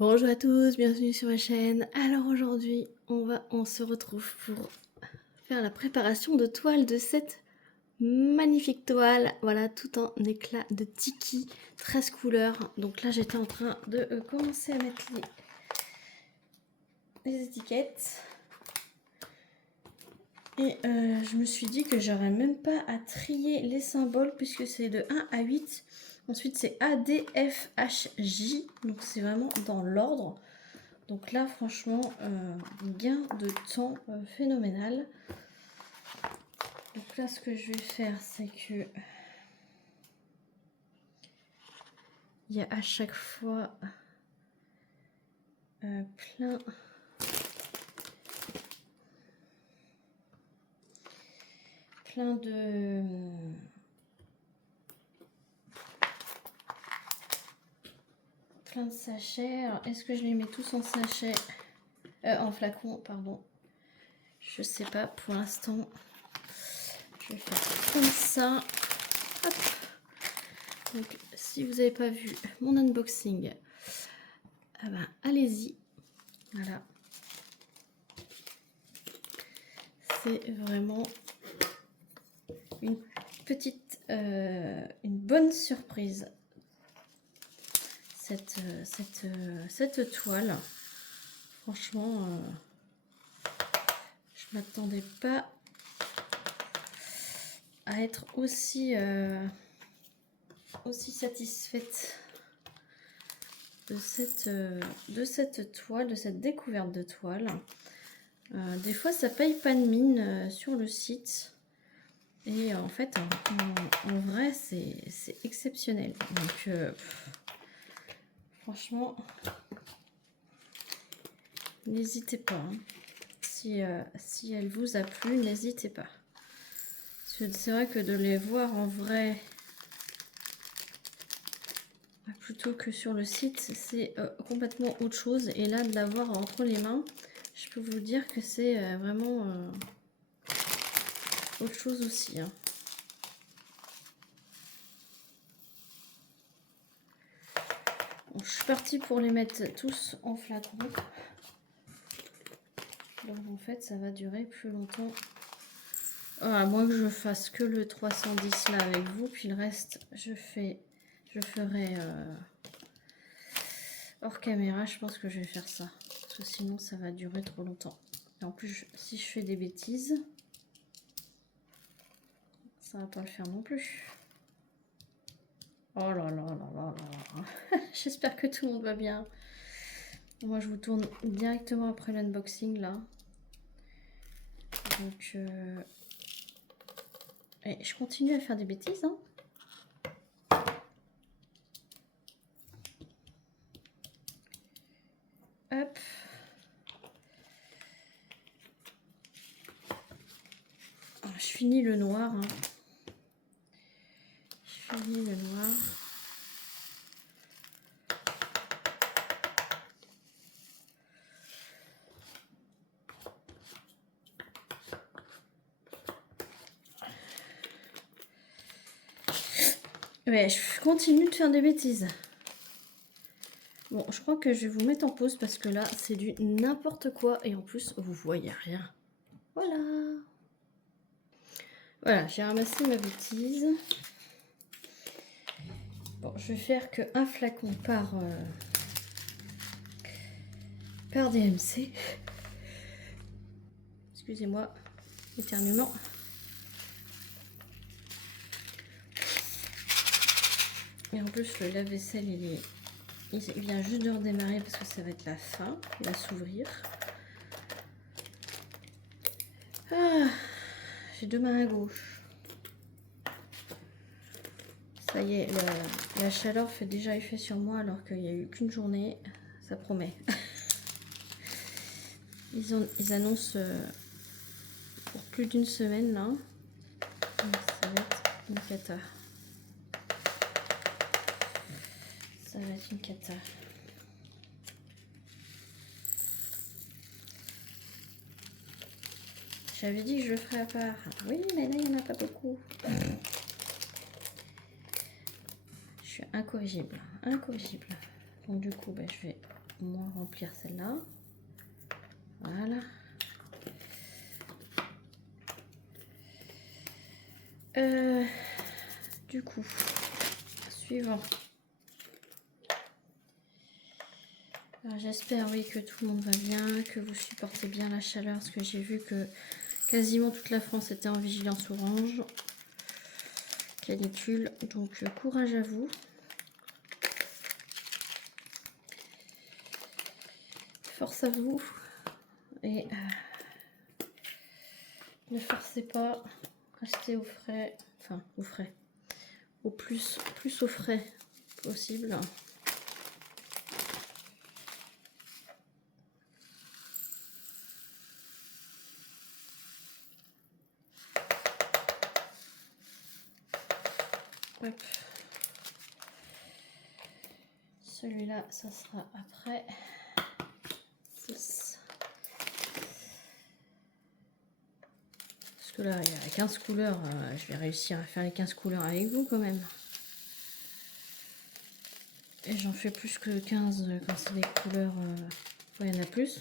Bonjour à tous, bienvenue sur ma chaîne. Alors aujourd'hui, on se retrouve pour faire la préparation de toile de cette magnifique toile. Voilà, tout en éclat de tiki, 13 couleurs. Donc là, j'étais en train de commencer à mettre les étiquettes. Et je me suis dit que j'aurais même pas à trier les symboles puisque c'est de 1 à 8. Ensuite, c'est A, D, F, H, J. Donc c'est vraiment dans l'ordre. Donc là, franchement, gain de temps phénoménal. Donc là, ce que je vais faire, c'est que il y a à chaque fois plein de sachets. Alors, est-ce que je les mets tous en sachet, en flacon, pardon. Je sais pas pour l'instant. Je vais faire comme ça. Hop. Donc, si vous n'avez pas vu mon unboxing, ah ben, allez-y. Voilà. C'est vraiment une petite, une bonne surprise. Cette toile, franchement, je m'attendais pas à être aussi satisfaite de cette toile, de cette découverte de toile. Des fois, ça paye pas de mine sur le site. Et en fait, en vrai, c'est exceptionnel. Donc, franchement, n'hésitez pas. Hein. Si elle vous a plu, n'hésitez pas. C'est vrai que de les voir en vrai, plutôt que sur le site, c'est complètement autre chose. Et là, de l'avoir entre les mains, je peux vous dire que c'est vraiment autre chose aussi. Hein. Bon, je suis partie pour les mettre tous en flacon. Donc en fait, ça va durer plus longtemps. À moins que je fasse que le 310 là avec vous, puis le reste, je ferai hors caméra. Je pense que je vais faire ça. Parce que sinon, ça va durer trop longtemps. Et en plus, si je fais des bêtises, ça va pas le faire non plus. Oh là là là là là. J'espère que tout le monde va bien. Moi, je vous tourne directement après l'unboxing là. Donc, et je continue à faire des bêtises. Hein. Hop. Alors, je finis le noir. Hein. Je finis le noir. Ouais, je continue de faire des bêtises. Bon, je crois que je vais vous mettre en pause parce que là, c'est du n'importe quoi. Et en plus, vous voyez rien. Voilà. Voilà, j'ai ramassé ma bêtise. Bon, je vais faire que un flacon par DMC. Excusez-moi, éternuement. Et en plus, le lave-vaisselle, il vient juste de redémarrer parce que ça va être la fin. Il va s'ouvrir. Ah, j'ai deux mains à gauche. Ça y est, la chaleur fait déjà effet sur moi alors qu'il n'y a eu qu'une journée. Ça promet. Ils annoncent pour plus d'une semaine là. Donc ça va être une cata. Ça va être une cata. J'avais dit que je le ferais à part. Oui, mais là, il n'y en a pas beaucoup. Je suis incorrigible. Incorrigible. Donc du coup, je vais au moins remplir celle-là. Voilà. Du coup, suivant. J'espère, oui, que tout le monde va bien, que vous supportez bien la chaleur, parce que j'ai vu que quasiment toute la France était en vigilance orange. Canicule, donc courage à vous. Force à vous. Et ne forcez pas, restez au frais, enfin au frais, au plus au frais possible. Hop. Celui-là, ça sera après. 6. Parce que là, il y a 15 couleurs. Je vais réussir à faire les 15 couleurs avec vous quand même. Et j'en fais plus que 15 quand c'est des couleurs. Il y en a plus.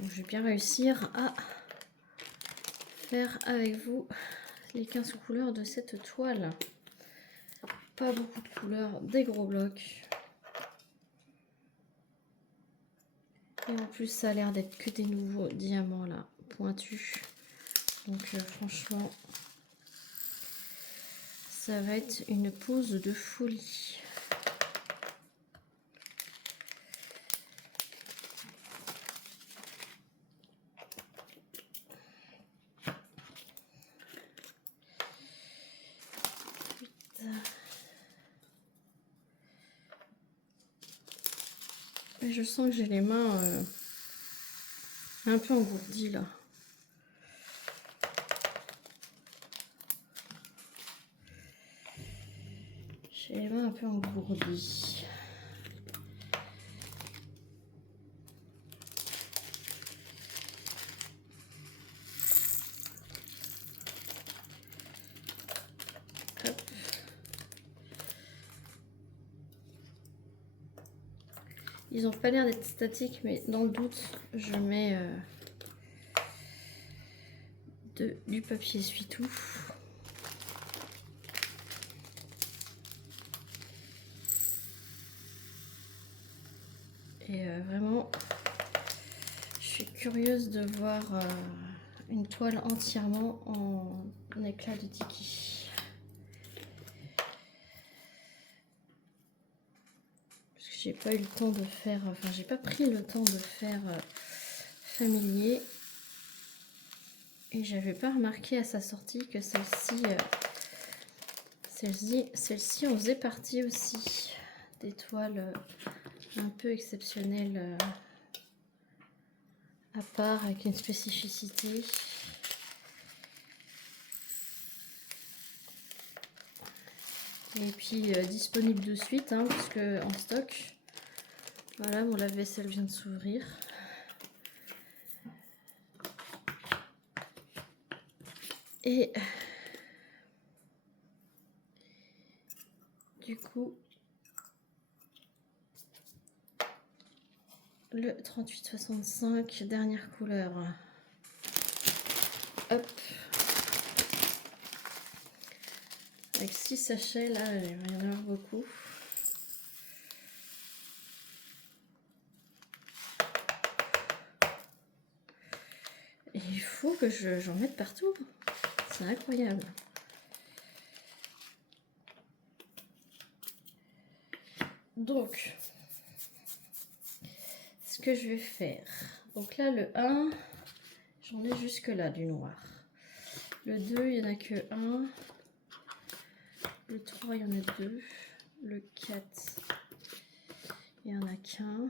Donc je vais bien réussir à faire avec vous les 15 couleurs de cette toile. Pas beaucoup de couleurs, des gros blocs. Et en plus, ça a l'air d'être que des nouveaux diamants là, pointus. Donc franchement, ça va être une pause de folie. Et je sens que j'ai les mains un peu engourdies là. J'ai les mains un peu engourdies. Hop. Ils n'ont pas l'air d'être statiques, mais dans le doute, je mets du papier essuie-tout. Et vraiment, je suis curieuse de voir une toile entièrement en éclat de tiki. Parce que j'ai pas eu le temps de faire, enfin j'ai pas pris le temps de faire familier. Et j'avais pas remarqué à sa sortie que celle-ci en faisait partie aussi. Des toiles un peu exceptionnelles à part, avec une spécificité. Et puis disponible de suite, hein, puisque en stock. Voilà, mon lave-vaisselle vient de s'ouvrir. Et du coup, le 38,65, dernière couleur. Hop. Avec 6 sachets, là, il va y en avoir beaucoup. Et il faut que j'en mette partout. C'est incroyable. Donc, ce que je vais faire. Donc là, le 1, j'en ai jusque là du noir. Le 2, il n'y en a que 1. Le 3, il y en a 2. Le 4, il n'y en a qu'un.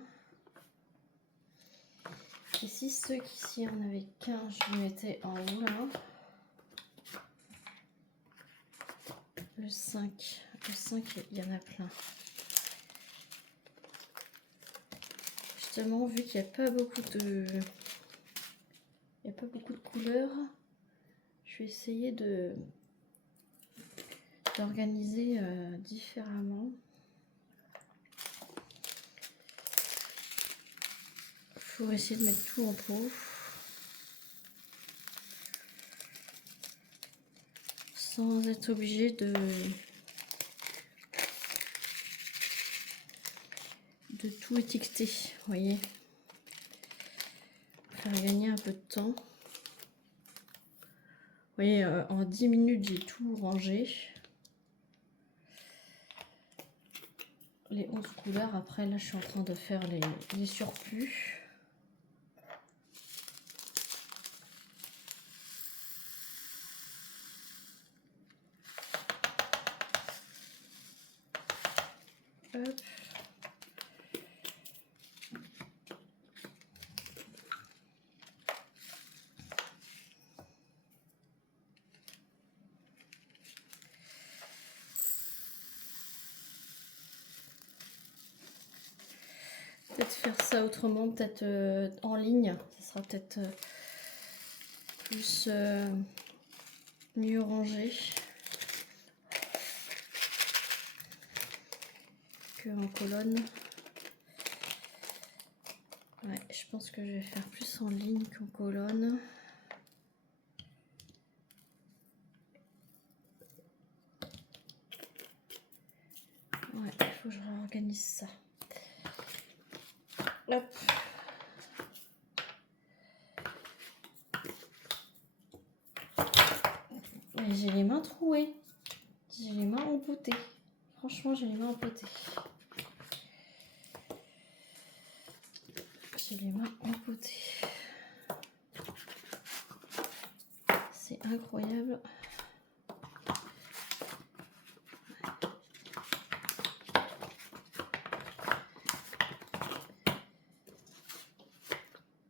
Ici, ceux qui s'il n'y en avait qu'un, je les mettais en haut là. Le 5, il y en a plein. Justement, vu qu'il n'y a pas beaucoup de... Il n'y a pas beaucoup de couleurs, je vais essayer d'organiser différemment. faut essayer de mettre tout en pot. Sans être obligé de tout étiqueter, vous voyez. Faire gagner un peu de temps. Vous voyez, en 10 minutes, j'ai tout rangé. Les 11 couleurs. Après, là, je suis en train de faire les surplus. Hop. Peut-être faire ça autrement, peut-être en ligne, ça sera peut-être plus mieux rangé que en colonne. Ouais, je pense que je vais faire plus en ligne qu'en colonne. Ouais, il faut que je réorganise ça. Hop. J'ai les mains trouées. J'ai les mains empotées. Franchement, j'ai les mains empotées. J'ai les mains empotées. C'est incroyable.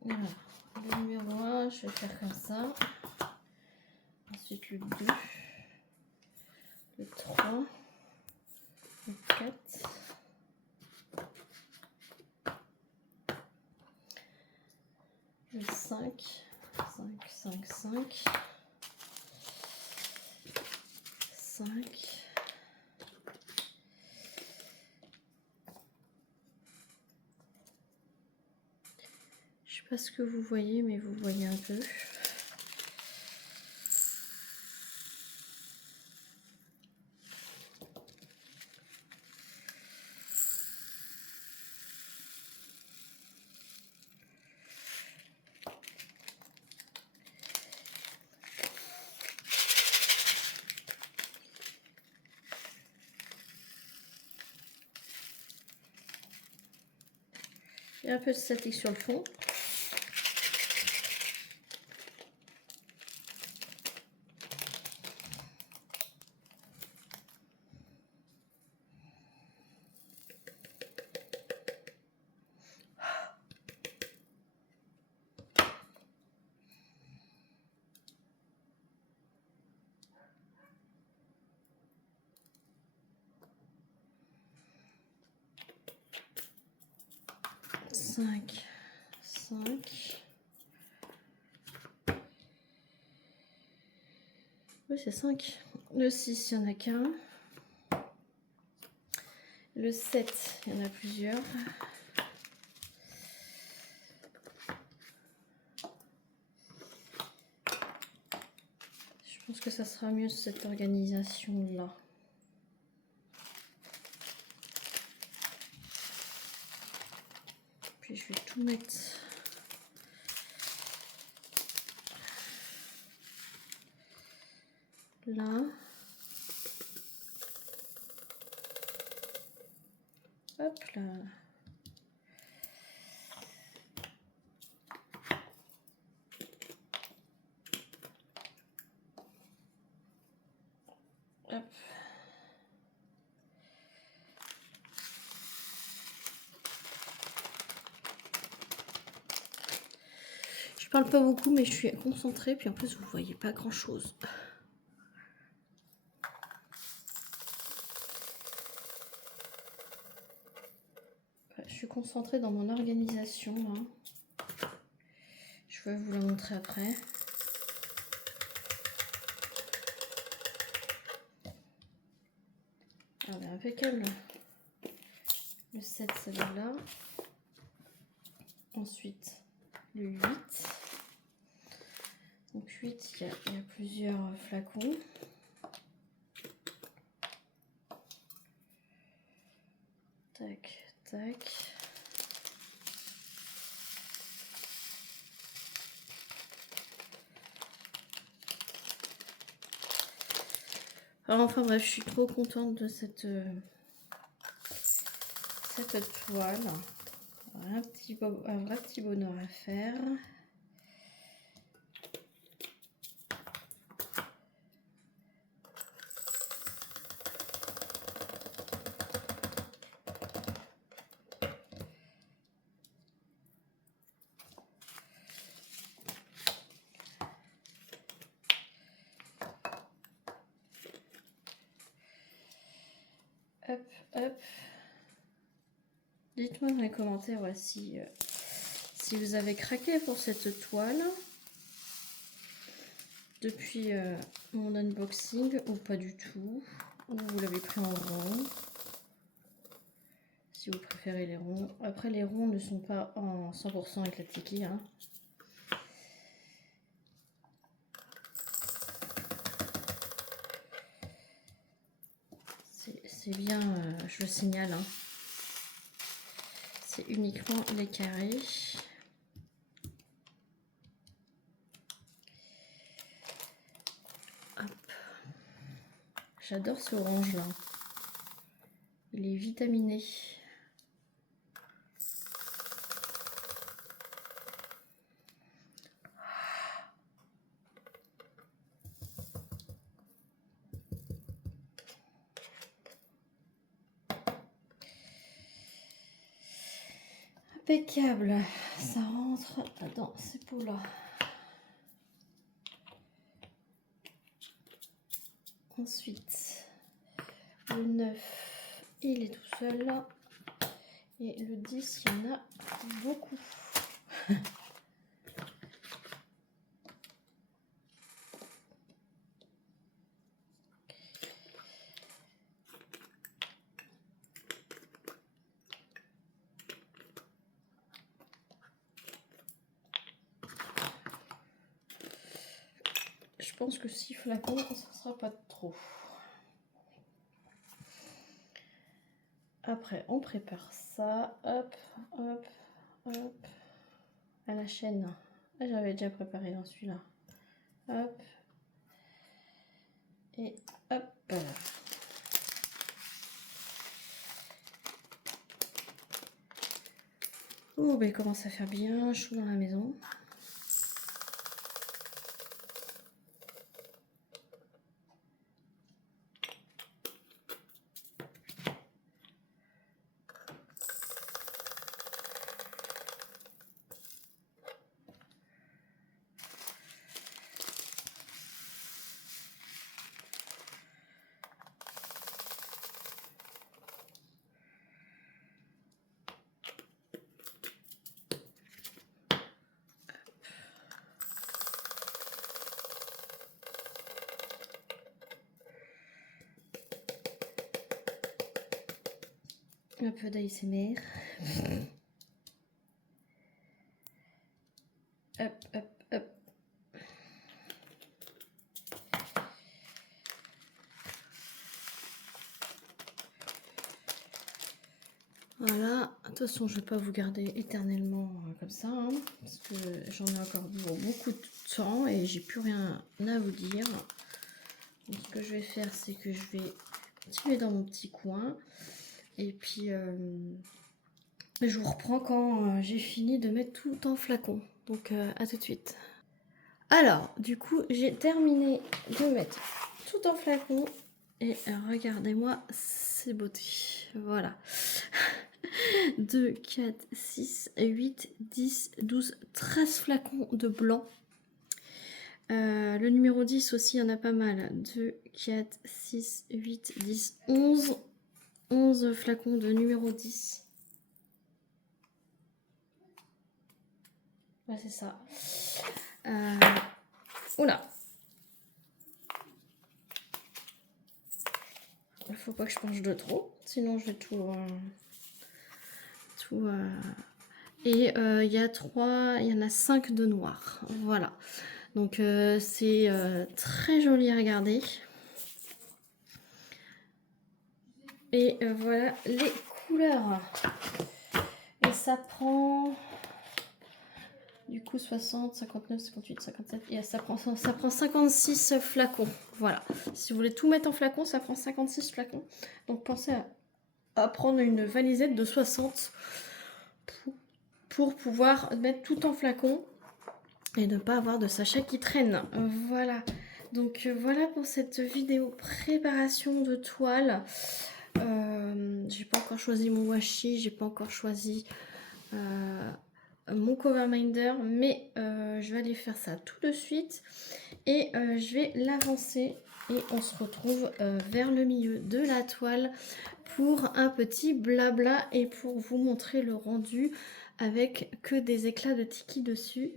Voilà. Le numéro 1, je vais faire comme ça. Ensuite le 2, le 3, le 4, le 5, 5, 5. Je sais pas ce que vous voyez, mais vous voyez un peu. Il y a un peu de statique sur le fond. Cinq. Oui, c'est 5. Le 6, il n'y en a qu'un. Le 7, il y en a plusieurs. Je pense que ça sera mieux cette organisation-là. Puis je vais tout mettre là. Hop là. Hop. Je parle pas beaucoup, mais je suis concentrée. Puis en plus, vous voyez pas grand chose. Je suis concentrée dans mon organisation là. Je vais vous la montrer après. Ah ben impeccable. Le 7, ça va là. Ensuite, le 8. Donc 8, il y a plusieurs flacons. Tac, tac. Alors, enfin bref, je suis trop contente de cette toile. Un vrai petit bonheur à faire. Hop, hop. Dites-moi dans les commentaires ouais, si vous avez craqué pour cette toile depuis mon unboxing ou pas du tout. Ou vous l'avez pris en rond. Si vous préférez les ronds. Après, les ronds ne sont pas en 100% avec la tiki. Hein. C'est bien, je le signale. Hein. C'est uniquement les carrés. Hop. J'adore ce orange là. Il est vitaminé. Impeccable. Ça rentre dans ces pots-là. Ensuite, le 9, il est tout seul. Et le 10, il y en a beaucoup. Je pense que 6 flacons, ça ne sera pas trop. Après, on prépare ça. Hop, hop, hop. À la chaîne. Ah, j'avais déjà préparé dans celui-là. Hop. Et hop. Oh, ben il commence à faire bien chaud dans la maison. Un peu d'ASMR. Hop, hop, hop. Voilà, de toute façon je ne vais pas vous garder éternellement comme ça, hein, parce que j'en ai encore pour beaucoup de temps et j'ai plus rien à vous dire. Donc, ce que je vais faire, c'est que je vais continuer dans mon petit coin et puis je vous reprends quand j'ai fini de mettre tout en flacon. Donc à tout de suite. Alors, du coup, j'ai terminé de mettre tout en flacon et regardez-moi ces beautés. Voilà. 2, 4, 6, 8, 10, 12, 13 flacons de blanc. Le numéro 10 aussi, il y en a pas mal. 2, 4, 6, 8, 10, 11. 11 flacons de numéro 10. Ouais, c'est ça. Oula. Il faut pas que je penche de trop, sinon je vais tout Et il y en a 5 de noir. Voilà. Donc c'est très joli à regarder. Et voilà les couleurs. Et ça prend du coup 60, 59, 58, 57. Et ça prend 56 flacons. Voilà. Si vous voulez tout mettre en flacon, ça prend 56 flacons. Donc pensez à prendre une valisette de 60 pour pouvoir mettre tout en flacon et ne pas avoir de sachets qui traînent. Voilà. Donc voilà pour cette vidéo préparation de toile. J'ai pas encore choisi mon washi, j'ai pas encore choisi mon cover minder, mais je vais aller faire ça tout de suite et je vais l'avancer et on se retrouve vers le milieu de la toile pour un petit blabla et pour vous montrer le rendu avec que des éclats de tiki dessus.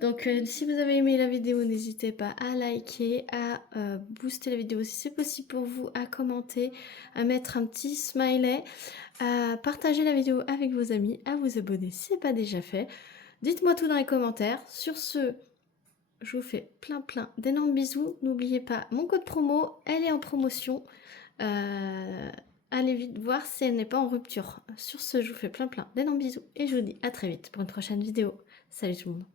Donc si vous avez aimé la vidéo, n'hésitez pas à liker, à booster la vidéo si c'est possible pour vous, à commenter, à mettre un petit smiley, à partager la vidéo avec vos amis, à vous abonner si ce n'est pas déjà fait. Dites-moi tout dans les commentaires. Sur ce, je vous fais plein d'énormes bisous. N'oubliez pas mon code promo, elle est en promotion. Allez vite voir si elle n'est pas en rupture. Sur ce, je vous fais plein d'énormes bisous et je vous dis à très vite pour une prochaine vidéo. Salut tout le monde.